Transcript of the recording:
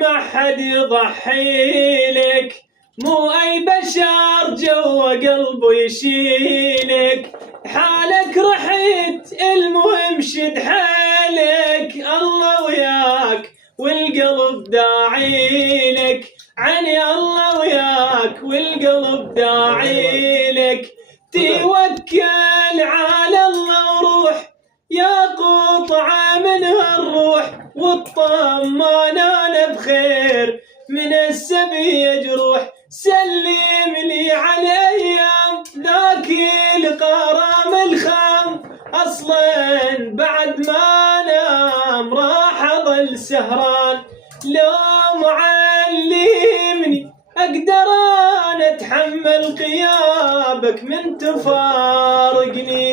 ما حد يضحي لك، مو أي بشر جوا قلبه يشيلك، حالك رحت المهم شد حالك، الله وياك والقلب داعي لك، عني الله وياك والقلب داعي لك، توكل على الله وروح يا قطعة من هالروح، واطمن انا بخير من السبي يجروح، سلم لي على ايام ذاك الغرام الخام، اصلا بعد ما نام راح اظل سهران، لو معلمني اقدر انا اتحمل غيابك من تفارقني.